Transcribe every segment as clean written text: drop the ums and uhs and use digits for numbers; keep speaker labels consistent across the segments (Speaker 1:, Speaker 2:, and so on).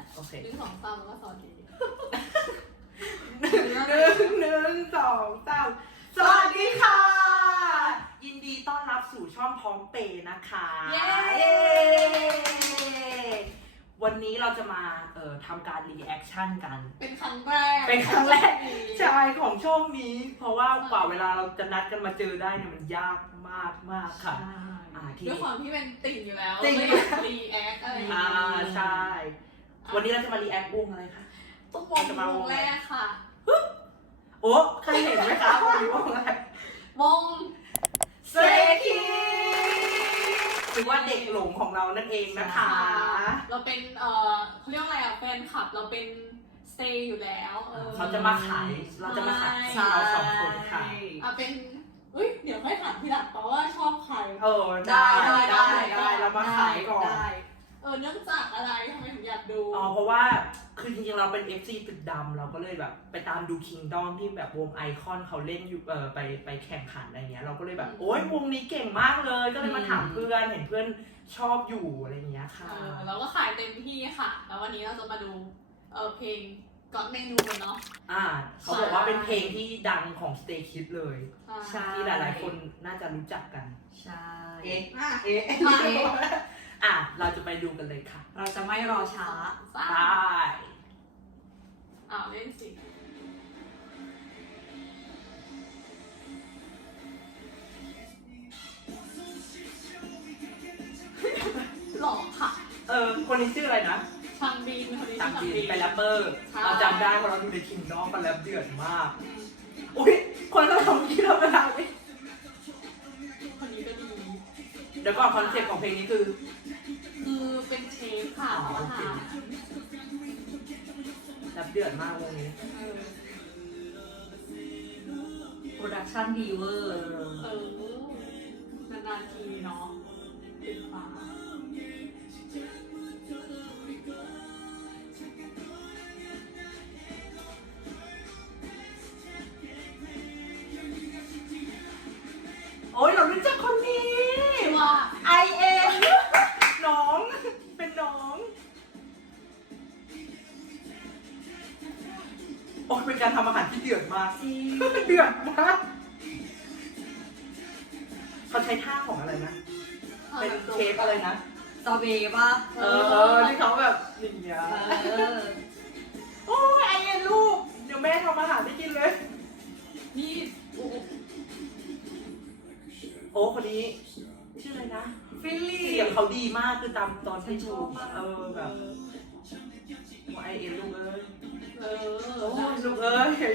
Speaker 1: โอเค
Speaker 2: 1 2 3แล้วก็สวัสดี
Speaker 1: 1 2 3สวัสดีค่ะยินดีต้อนรับสู่ช่องพร้อมเปย์นะคะเย้วันนี้เราจะมาทำการรีแอคชั่นกัน
Speaker 2: เป็นครั้งแรก
Speaker 1: ใช่ของช่วงนี้เพราะว่ากว่าเวลาเราจะนัดกันมาเจอได้เนี่ยมันยากมากค่ะ
Speaker 2: ด้วยความที่เป็นติ่งอยู่แล้วรีแอคอะไร
Speaker 1: ใช่วันนี้เราจะมารีแอควงอะไรคะ
Speaker 2: ต้องวงแรกค่ะ
Speaker 1: โอ้ใครเห็นไหมคะวงอะไร
Speaker 2: วง
Speaker 1: Stray Kids หรือว่าเด็กหลงของเรานั่นเองนะคะ
Speaker 2: เราเป็นเขาเรียกว่าอะไรแฟนคลับเราเป็น Stray อยู่แล้ว
Speaker 1: เขาจะมาขายเราจะมาขายเรา2 คนค่ะ
Speaker 2: เป็นเดี๋ยวค่อยถามทีหลังเพราะว่าชอบใคร
Speaker 1: ได้เรามาขายก่อน
Speaker 2: เนื่องจากอะไรทำไมถึงอยากดู
Speaker 1: เพราะว่าคือจริงๆเราเป็น FC ตึกดำเราก็เลยแบบไปตามดู Kingdom ที่แบบวงไอคอนเขาเล่นอยู่ไปแข่งขันอะไรเงี้ยเราก็เลยแบบโอ๊ยวงนี้เก่งมากเลยก็เลยมาถามเพื่อนเห็นเพื่อนชอบอยู่อะไรเงี้ยค่ะ
Speaker 2: เราก็ขายเต็มที่ค่ะแล้ววันนี้เราจะมาดูเพลงก็เมนูกันเนาะ
Speaker 1: เขาบอกว่าเป็นเพลงที่ดังของ Stray Kids เลยที่หลายๆคนน่าจะรู้จักกัน
Speaker 3: ใช่
Speaker 1: เราจะไปดูกันเลยค่ะ
Speaker 3: เราจะไม่รอช้า
Speaker 2: เล่นสิหล่อค่ะ
Speaker 1: คนนี้ชื่ออะไรนะ
Speaker 2: ชังบีนคนนี้ชังบีน
Speaker 1: เป็นแรปเปอร์เราจำได้เพราะเราดูในKingdomกันแรปเดือดมากอุ้ยคนเราทำที่เราไม่ได้
Speaker 2: คนนี้ก็ดี
Speaker 1: เดี๋ยวก่อนคอนเซ็ปต์ของเพลงนี้คือ
Speaker 2: เป็นเชฟค่ะ
Speaker 1: แรปเดือดมากวงนี้
Speaker 3: โปรดักชั่นดีเวอร์
Speaker 2: นานๆทีเนาะติดฟ้า
Speaker 1: โอ้ยเรารู้จักคนนี้
Speaker 2: ว่า
Speaker 1: ไอเอ็นน้องเป็นน้องโอ้ยเป็นการทำอาหารที่เดือดมากเดือดมากเขาใช้ท่าของอะไรนะเป็นเชฟอะไรนะ
Speaker 3: ซาเบะป่ะ
Speaker 1: ที่เขาแบบอย่างเงี้ยโอ้ยไอเอ็นลูกเดี๋ยวแม่ทำอาหารให้กินเลย
Speaker 2: นี่
Speaker 1: โอ้คนนี้ชื่ออะไรนะฟิลลี่เสียงเขาดีมากคือตามตอนที่ชอบแบบว่าไอเอ็นลูกลูก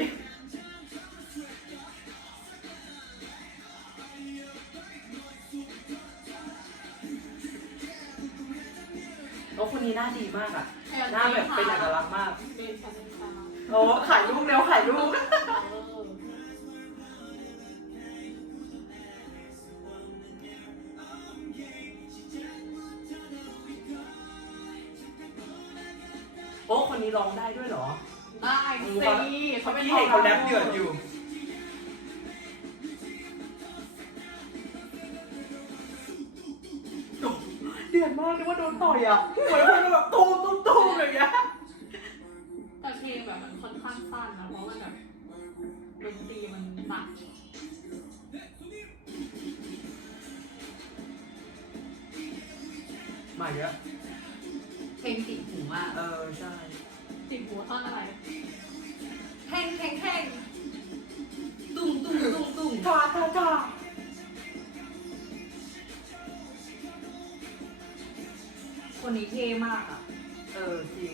Speaker 1: คนนี้หน้าดีมากอ่ะหน้าแบบเป็นเอกลักษณ์มากโอ้ขายลูกแล้วขายลูกโอ้คนนี้ร้องได้ด้วยเหรอ
Speaker 2: ได้สิ
Speaker 1: เขาเป็นเห็นเขาแรปเดือดอยู่เดือดมากนึกว่าโดนต่อยอ่ะเหมือนคนแบบตู้อย่างเงี้ย
Speaker 2: แต่เพลงแบบมันค่อนข้างสั้นนะเพราะว่าแบบดนตรีมันหนัก
Speaker 1: มาเยอะ
Speaker 3: เพลงติดหูอ่ะ
Speaker 1: ใช่
Speaker 2: ติดหูท่อนอะไร
Speaker 3: แข่งตุ้ง
Speaker 1: จ้า
Speaker 3: คนนี้เท่มากอ่ะ
Speaker 1: จริง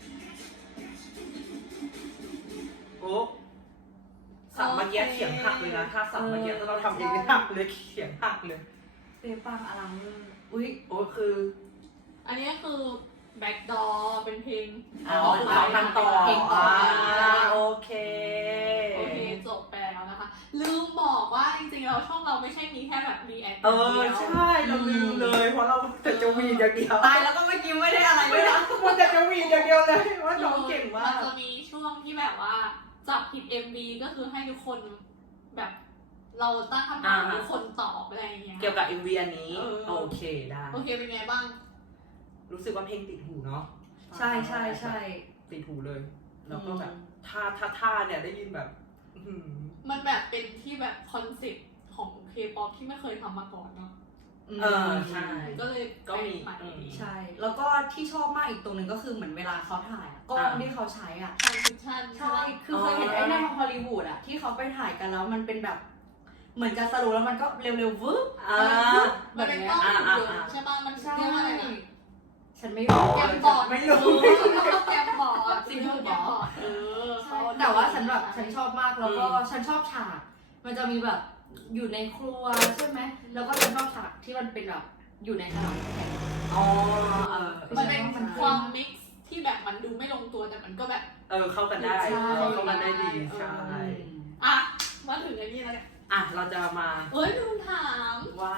Speaker 1: โอ้สับเมื่อกี้เขียงหักเลยนะถ้าสับเมื่อกี้ถ้าเราทำเองหักเลยเขียงหักเลย
Speaker 3: เตปังอลังเวอร์
Speaker 1: โอ้คือ
Speaker 2: อันนี้คือแบ็คดอร์เป็นเพลง
Speaker 1: เขาทำต่อโอเค
Speaker 2: จบไปแล้วนะคะลืมบอกว่าจริงๆเราช่องเราไม่ใช่มีแค่แบบรีแอค
Speaker 1: ใช่เราลืมเลยเพราะเราแต่จะวีดอย่างเดียว
Speaker 3: ตายแล้วก็เมื่อกี้ไม่ได้อะไรเลยนะ
Speaker 1: มันแต่จะวีดอย่างเดียวเลยว่าน้องเก่งมาก
Speaker 2: จะมีช่วงที่แบบว่าจับผิด MV ก็คือให้ทุกคนแบบเราตั้งคำถามทุกคนตอบอะไรอย่างเงี้ย
Speaker 1: เกี่ยวกับ MV อันนี้โอเคได้
Speaker 2: โอเคเป็นไงบ้าง
Speaker 1: รู้สึกว่าเพลงติดหูเนาะ
Speaker 3: ใช่ใช่ใช่
Speaker 1: ติดหูเลย แล้วก็แบบท่าเนี่ยได้ยินแบบอื้อหือ
Speaker 2: มันแบบเป็นที่แบบคอนเซ็ปต์ของเคป๊อปที่ไม่เคยทำมาก่อนเนาะ
Speaker 1: ใช่
Speaker 2: ก็เลย
Speaker 1: ก็มี
Speaker 2: แปลกใหม่ดี
Speaker 3: ใช่ แล้วก็ที่ชอบมากอีกตรงหนึงก็คือเหมือนเวลาเขาถ่ายอะกล้องที่เขาใช้อ่ะ
Speaker 2: ทรานซิชั่น
Speaker 3: ใช่ คือเคยเห็นไอ้ในฮอลลีวูดอะที่เขาไปถ่ายกันแล้วมันเป็นแบบ เหมือนจะสรุปแล้วมันก็เร็วๆวึบ
Speaker 2: มันเป็นกล้องหุ่นยนต์ใช่ป่ะมัน
Speaker 3: ใช่
Speaker 2: เรียกว่าอะไรนะ
Speaker 3: ฉันไม่รู้
Speaker 2: แกมบอร์ด
Speaker 1: ไม่รู้
Speaker 2: แกมบอร์ด
Speaker 3: จริงเหรอ
Speaker 2: แกมบอร์ด
Speaker 3: ใช่แต่ว่าฉันแบบฉันชอบมากแล้วก็ฉันชอบฉาก มันจะมีแบบอยู่ในครัวใช่ไหมแล้วก็ฉันชอบฉากที่มันเป็นแบบอยู่ในขนมแข็ง
Speaker 1: อ๋อ
Speaker 2: มันเป็น
Speaker 3: มัน
Speaker 2: ความมิกซ์ที่แบบมันดูไม่ลงตัวแต่มันก็แบบ
Speaker 1: เข้ากันได้
Speaker 3: ใช่
Speaker 1: เข้ากันได้ดีใช่
Speaker 2: อ่ะมาถึงอันนี้แล้วเนี่ย
Speaker 1: เราจะมา
Speaker 2: เอ้ยลืมถาม
Speaker 1: ว่า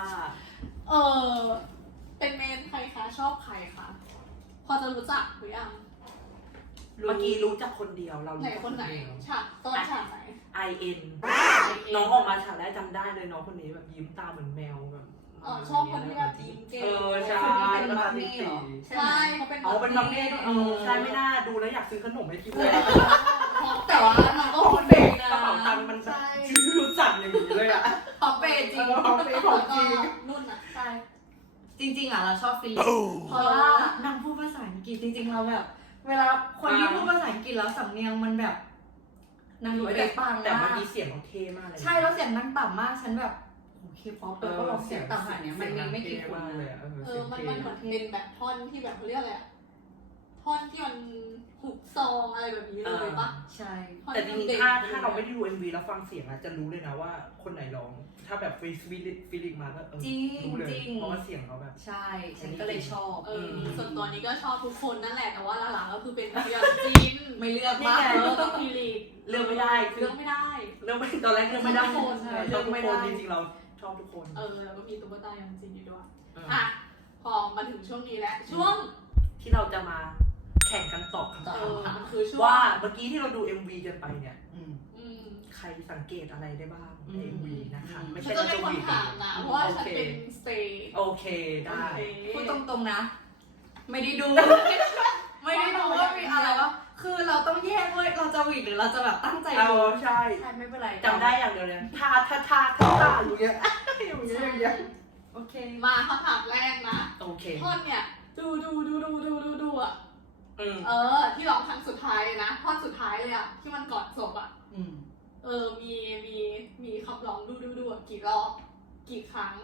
Speaker 2: เป็นเมนใครคะชอบใครคะพอจะรู้จักหรือยัง
Speaker 1: เมื่อกี้รู้จักคนเดียวเรา
Speaker 2: ไหน
Speaker 1: รู้จัก
Speaker 2: คนไหน
Speaker 1: เดียว
Speaker 2: ฉากต้นฉากไหน
Speaker 1: IN น้องออกมาฉากแรกจำได้เลยน้องคนนี้แบบยิ้มตาเหมือนแมวแบบ
Speaker 2: ชอบคนที่แบบยิ้มเก่ง
Speaker 1: ใช่
Speaker 3: เป็นมัมมี่เหรอ
Speaker 2: ใช่เขาเป็น
Speaker 1: เป็นมัมมี่ใช่ไม่น่าดูแล้วอยากซื้อขนมให้ทิวเลย
Speaker 3: แต่ว่าน้องก็
Speaker 1: พอ
Speaker 3: คน
Speaker 1: เด็
Speaker 3: เด็
Speaker 1: ก
Speaker 3: กนะ
Speaker 1: กระเป๋าตังค์มัน
Speaker 3: ใช่
Speaker 1: รู้สั่นอย่างนี้เลยอ่ะ
Speaker 3: พอเปย์จริง
Speaker 1: ของจริงของจริง
Speaker 2: นุ่นอ่ะ
Speaker 3: ใช่ จริงๆอ่ะเราชอบฟิลิปเพราะว่านางพูดภาษาอังกฤษจริงๆเราแบบ เวลาคนที่พูดภาษาอังกฤษแล้วสำเนียงมันแบบนางดูเป๊ะปัง
Speaker 1: แต่
Speaker 3: มา
Speaker 1: เมื่อก กี้
Speaker 3: ใ
Speaker 1: เสียงเขาเท่มากเลย
Speaker 3: ช่แล้วเสียงนางต่ำมากฉันแบบโอเคป๊อปแล้วก็ร้องเสียงต่ำขนาดเนี้ยมันมีไม่กี่คน
Speaker 1: เลย
Speaker 3: นะ
Speaker 1: อะ
Speaker 2: มันเหมือนเป็นแบบท่อนที่แบบเขาเรียกอะไรอะท่อนที่มันหุบซองอะไรแบบนี้เลยปะ
Speaker 3: ใช่
Speaker 1: แต่จริงๆถ้าเราไม่ได้ดู MV แล้วฟังเสียงอะจะรู้เลยนะว่าคนไหนร้อง ถ้าแบบฟรีฟิลิกมาก็
Speaker 3: จริง
Speaker 1: รู้เลย
Speaker 3: จริง
Speaker 1: เพราะว่าเสียงเขาแบบ
Speaker 3: ใช่ฉันก็เลยชอบ
Speaker 2: ส่วนตัวนี้ก็ชอบทุกคนนั่นแหละแต่ว่าหลังๆก็คือเป็นพยอนจิน
Speaker 3: ไม่เลือก
Speaker 1: นี่
Speaker 3: มาก
Speaker 1: ไง
Speaker 2: แล้วก็พีรีก
Speaker 1: เลือกไม่ได้
Speaker 2: เลือกไม่ได้
Speaker 1: เลือกไม่ตอนแรกเลือกไม่ได้
Speaker 2: ชอบทุกคน
Speaker 1: ชอบทุกคนจริงๆเราชอบทุกคน
Speaker 2: แล้วก็มีตุ๊กตายองจินอยู่ด้วยอ่ะพอมาถึงช่วงนี้แล้วช่วง
Speaker 1: ที่เราจะมาแข่งกันตอบคำถาม
Speaker 2: มันคือช่วง
Speaker 1: ว่าเมื่อกี้ที่เราดู MV กันไปเนี่ย
Speaker 3: อืม
Speaker 1: ใครสังเกตอะไรได้บ้างใน MV นะคะ ไม่
Speaker 2: ฉั
Speaker 1: ใช่
Speaker 2: นจะ
Speaker 1: เรา
Speaker 2: เป็น
Speaker 1: จะ
Speaker 2: คน
Speaker 1: วีด
Speaker 2: ถามนะเพราะว่าฉันเป็นสเตย์
Speaker 1: โอเคได้
Speaker 3: พูดตรงๆนะ ไม่ได้ดู ไม่ได้ดูว่ามีอะไรวะคือเราต้องแยกเว้ยเราจะหวีดหรือเราจะแบบตั้งใจดู
Speaker 1: ใช่
Speaker 3: ใช่ไม่เป็นไร
Speaker 1: จำได้อย่างเดียวเลยท่าอย่างเงี้ยอย่างเงี้ย
Speaker 3: โอเค
Speaker 2: มาคำถามแรกนะ
Speaker 1: โอเค
Speaker 2: ท่อนเนี่ยดูอ่ะ
Speaker 1: อืม
Speaker 2: ที่ร้องครั้งสุดท้ายเลยนะท่อนสุดท้ายเลยอ่ะที่มันกอดศพอ่ะ
Speaker 3: อืม
Speaker 2: มีคำร้องดูอ่ะกี่รอบกี่ครั้ง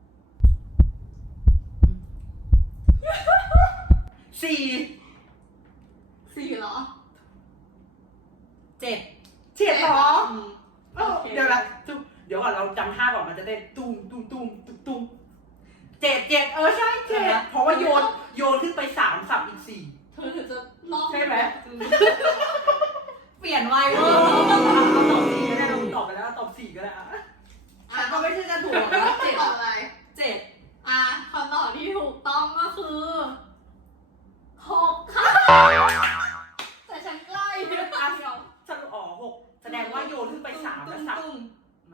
Speaker 1: สี่
Speaker 2: 4เหรอ
Speaker 3: เจ็ด
Speaker 1: เจ็ดเหรอ
Speaker 2: โอเค
Speaker 1: เดี๋ยวนะเดี๋ยวก่อนเราจำท่าก่อนมันจะได้ตุ้มเจ็ดใช่เจ็ดเพราะว่าโยนขึ้นไป3สับอีก4
Speaker 2: เธอจะลอง
Speaker 1: ใช่ไหม
Speaker 3: เปลี่ยนไวเว
Speaker 1: เอ
Speaker 3: อ
Speaker 1: อ
Speaker 3: ร์
Speaker 1: ตอบ4ก็ได้เราตอบไปแล้วตอบ4ก็ได้อะ
Speaker 3: แต่ก็ไม่ใช่จะถูกหรอกนะเจ็ด
Speaker 2: ตอบอะไร
Speaker 3: เจ็ด
Speaker 2: คำตอบที่ถูกต้องก็คือ6ค่ะแต่ฉันใกล้เดียว
Speaker 1: สรุป6แสดงว่าโยนขึ้นไป3แล้วสับ
Speaker 3: ตุ้ม
Speaker 1: ไม่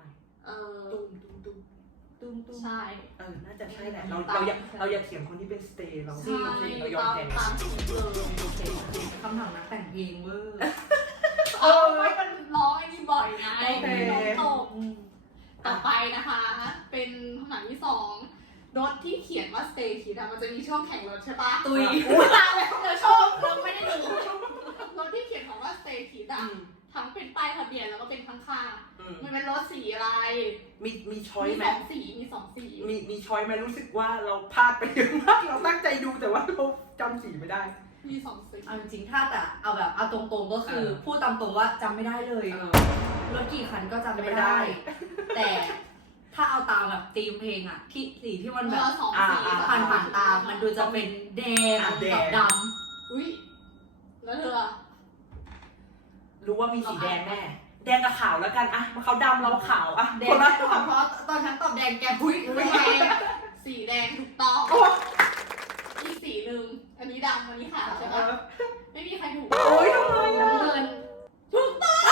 Speaker 3: ตุ้ม
Speaker 2: ใช่
Speaker 1: น่าจะใช่แหละเราอย่าเถียงคนที่เป็นสเตย์เรา
Speaker 2: ใช่
Speaker 1: เรายอมแพ้
Speaker 2: ตามทีเลย
Speaker 3: คำถามนักแต่งเพลงเวอร์
Speaker 2: ไม่มันร้องไอ้นี่บ่อยไง
Speaker 1: โอเค
Speaker 2: ร้องตกต่อไปนะคะ เป็นคำถามที่2รถที่เขียนว่า stay kid มันจะมีช่วงแข่งรถใช่ปะ
Speaker 3: ตุย
Speaker 2: ตายแล้วเดี๋ยวชอบเราไม่ได้ดูรถที่เขียนคำว่า stay kid ทั้งเป็นป้ายทะเบียนแล้วก็เป็นข้างๆมันเป็นรถสีอะไร
Speaker 1: มีช้อย
Speaker 2: มี
Speaker 1: ไหม
Speaker 2: 2 สีมี2 สี
Speaker 1: มีช้อยไหมรู้สึกว่าเราพลาดไปเยอะมากเราตั้งใจดูแต่ว่าเราจำสีไม่ได้
Speaker 2: มี2 สี
Speaker 3: เอาจริงๆถ้าแต่เอาแบบเอาตรงๆก็คือพูดตามตรงว่าจำไม่ได้เลยรถกี่คันก็จำไม่ได้ แต่ถ้าเอาตามแบบธีมเพลงอะที่สีที่มันแบบ
Speaker 2: 2 สี
Speaker 3: ผ่านตามันดูจะเป็นแดงกับด
Speaker 2: อุ้ยแล้วเธอ
Speaker 1: รู้ว่ามีสีแดงแน่แดงกับขาวแล้วกันอะเขาดำเราขาวอะ
Speaker 3: ำแด
Speaker 1: ค
Speaker 3: ง
Speaker 1: นละ
Speaker 3: เพราะตอนนั้นตอบแดงแกพุ้ยไม่แดง
Speaker 2: สีแดงถูกต้องอีกสีหนึ่งอันนี้ดำอันนี้ขาวใช่ปะไม่มีใครถูก
Speaker 1: โอ้ยทำไม
Speaker 3: น้ำเงิน
Speaker 2: ถูกต้อง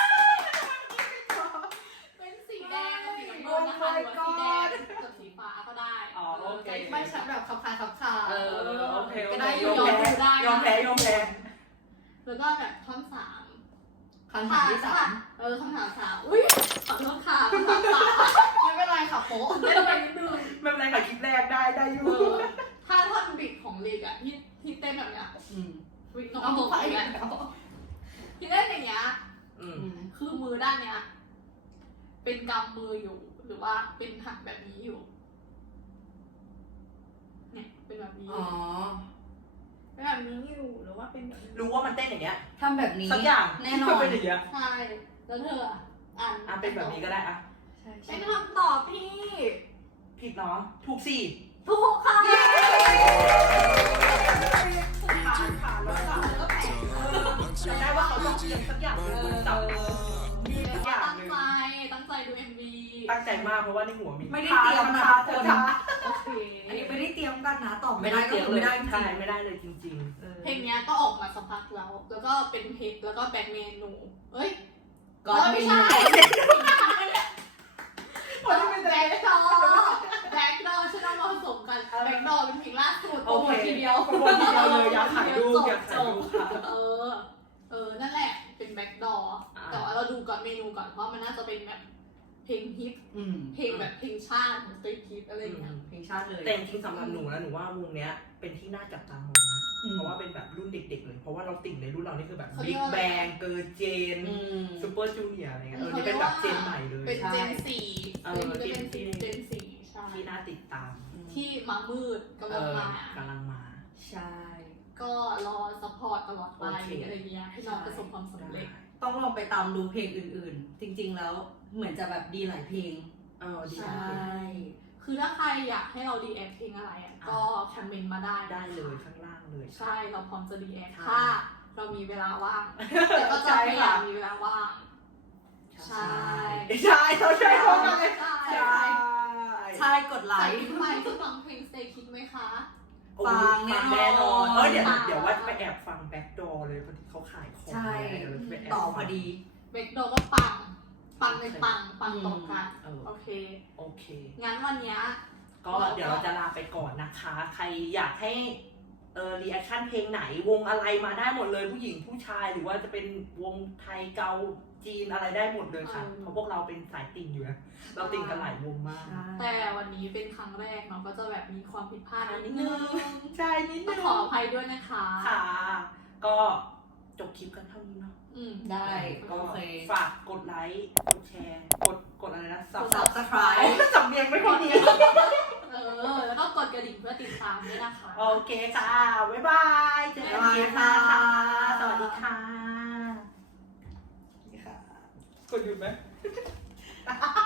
Speaker 2: เป็นสีแดงกับสีน้ำเงินนะคะหรือว่าสีแดงกับสีฟ้าก็ได้
Speaker 1: อ๋อโอเค
Speaker 3: ไม่ชัดแบบขับคา
Speaker 1: โอเค
Speaker 3: ก็ได้
Speaker 1: ยอมแพ้แพ้
Speaker 2: แล้วก็แบบท่อนสาม
Speaker 3: คำถามที่ 3
Speaker 2: คำถามสามอุ้ยขอโทษค่ะคำถามสาม
Speaker 3: ไม่เป็นไรค่ะโป๊ะ
Speaker 2: เล่นไปนิดนึง
Speaker 1: ไม่เป็นไรค่ะคลิปแรกได้อยู่
Speaker 2: ถ้าท่อนบิดของลีกอะที่เต้นแบบเนี้ย วิกน้อง
Speaker 3: เอา
Speaker 2: ตก
Speaker 3: ไป
Speaker 2: ไป
Speaker 3: แล้
Speaker 2: แล้ว
Speaker 3: ว
Speaker 2: ที่เล่นอย่างเงี้ย
Speaker 1: อืม
Speaker 2: คือมือด้านเนี้ย เป็นกำมืออยู่ หรือว่าเป็นหักแบบนี้อยู่ เนี่ยเป็นแบบนี้
Speaker 3: อ๋อ
Speaker 2: เป็นแบบนี้อยู่หรือว่าเป็นแบบนี้
Speaker 1: รู้ว่ามันเต้นอย่างเงี้ย
Speaker 3: ทำแบบนี้
Speaker 1: สักอย่าง
Speaker 3: แน่นอน
Speaker 1: เป็นอย่างเงี้ย
Speaker 2: ใช่แล้วเธออะอ่าน
Speaker 1: อ่ะเป็นแบบนี้ก็ได้อ่ะ
Speaker 3: ใช่
Speaker 2: เป็นคำตอบที่
Speaker 1: ผิดเนาะถูกสี่
Speaker 2: ถูกค่ะ
Speaker 1: ผ่านแล้วก็แปลกจำได้ว่าเขาต้องเตรียมสักอย่างหนึ่งบนเสาสักอย่างหนึ่ง
Speaker 2: ตั้งใจดู MV
Speaker 1: ตั้งใจมากเพราะว่าในหัวมี
Speaker 3: ไม่ได้เตรียมนะ
Speaker 1: เธอ
Speaker 3: คน
Speaker 2: โอเค
Speaker 3: อันนี้ไม่ได้เตรียมกันนะตอบ
Speaker 1: ไม่
Speaker 3: ไม่
Speaker 1: ได้
Speaker 3: ได้
Speaker 1: เต
Speaker 3: ก็
Speaker 1: รียม
Speaker 3: คือ
Speaker 1: เลย
Speaker 3: ไม่ได้จริง
Speaker 1: ใช่ไม่ได้เลยจริง
Speaker 2: เพลงเนี้ยก็ออกมาสักพักแล้ว แล้วก็เป็นเพลงแล้วก็แบทแมนหนูเอ้ย
Speaker 3: ก็
Speaker 2: ไม่
Speaker 3: ไม่
Speaker 2: ใช่
Speaker 3: ใช่
Speaker 2: แบ็คดอแบ็คดอฉันเอามาผสมกันแบ็คดอเป็นเพลงล่าสุด
Speaker 1: ๆโอเค
Speaker 2: ทีเดียว
Speaker 1: โปรโมททีเดียวเลยอยากถ่ายรูปอยากถ่ายรูปค่ะ
Speaker 2: นั่นแหละเป็นแบ็คดอแต่ว่าเราดูก่อนเมนูก่อนเพราะมันน่าจะเป็นแบบเพลงฮิต เพลงแบบเพลงชาติของสเตย์คิดอะไรอย่างเงี้ย
Speaker 3: เพลงชาติเลย
Speaker 1: แต่จริงๆสำหรับหนูนะหนูว่าวงเนี้ยเป็นที่น่าจับตามองนะเพราะว่าเป็นแบบรุ่นเด็กๆเลยเพราะว่าเราติ่งในรุ่นเรานี่คือแบบบิ๊กแบงเกอร์เจนซูเปอร์จูเนียร์อะไรเงี้ยนี่เป็นแบบเจนใหม่เลย
Speaker 2: เป็นเจนสี่จะเป็นเจนสี่ใช่
Speaker 1: ที่น่าติดตาม
Speaker 2: ที่มามืดกำลังมา
Speaker 1: กำลังมา
Speaker 3: ใช่
Speaker 2: ก็รอซัพพอร์ตตลอดไปอะไรเงี้ยให้น้องประสบความสำเร็จ
Speaker 3: ต้องลองไปตามดูเพลงอื่นๆ จริงๆแล้วเหมือนจะแบบดีหลายเพลง
Speaker 1: ดี
Speaker 3: ใช่
Speaker 2: คือถ้าใครอยากให้เราดีแอคเพลงอะไรอ่ะก็คอมเมนต์มาได้
Speaker 1: ได้เลยข้างล่างเลย
Speaker 2: ใช่เราพร้อมจะดีแอค
Speaker 1: ใช่
Speaker 2: ถ้าเรามีเวลาว่างแต่ก็จะพยายามมีเวลาว่าง ใช่
Speaker 1: ใช่เราใช่เพราะอะไร
Speaker 2: ใช่
Speaker 1: ใช่
Speaker 3: ใช่กดไล
Speaker 2: ใส่
Speaker 3: ค์
Speaker 2: ขึ้นไปจะฟังเพลง Stay Kids ไหมคะ
Speaker 3: ฟังแน่นอน
Speaker 1: เดี๋ยวว่าจะไปแอบฟังแบ็คดอร์เลยพอดีเขาขายของ
Speaker 3: ใช่
Speaker 1: เดี๋ยวเราจะไปแอบ
Speaker 3: ต่อพอดี
Speaker 2: เบกโดก็ปังในปังต่อกัน โอเค
Speaker 1: โอเค
Speaker 2: งั้นวันเนี้ย
Speaker 1: ก็เดี๋ยวเราจะลาไปก่อนนะคะ ใครอยากให้รีแอคชั่นเพลงไหนวงอะไรมาได้หมดเลยผู้หญิงผู้ชายหรือว่าจะเป็นวงไทยเกาจีนอะไรได้หมดเลยค่ะเพราะพวกเราเป็นสายติ่งอยู่นะเราติ่งกันหลายวงมาก
Speaker 2: แต่วันนี้เป็นครั้งแรกเนาะก็จะแบบมีความผิดพลาดนิดนึง
Speaker 1: ใช่นิด
Speaker 2: ต้
Speaker 1: นึ
Speaker 2: อง
Speaker 1: ง
Speaker 2: ขออภัยด้วยนะคะ
Speaker 1: ค่ะ ก็จบคลิปกันเท่านี้เนาะ
Speaker 3: ได้
Speaker 1: ก็
Speaker 3: โอเค
Speaker 1: ฝากกดไลค์กดแชร์กดอะไรนะ
Speaker 3: Subscribe
Speaker 1: สำเนียงไม่ค่อยดี
Speaker 2: แล้วก็กดกระดิ่งเพื่อติดตามด้วยนะคะ
Speaker 1: โอเคค่ะ บ๊ายบายเจอกันคลิปหน้าค่ะ สวัสดีค่ะ กดหยุดไหม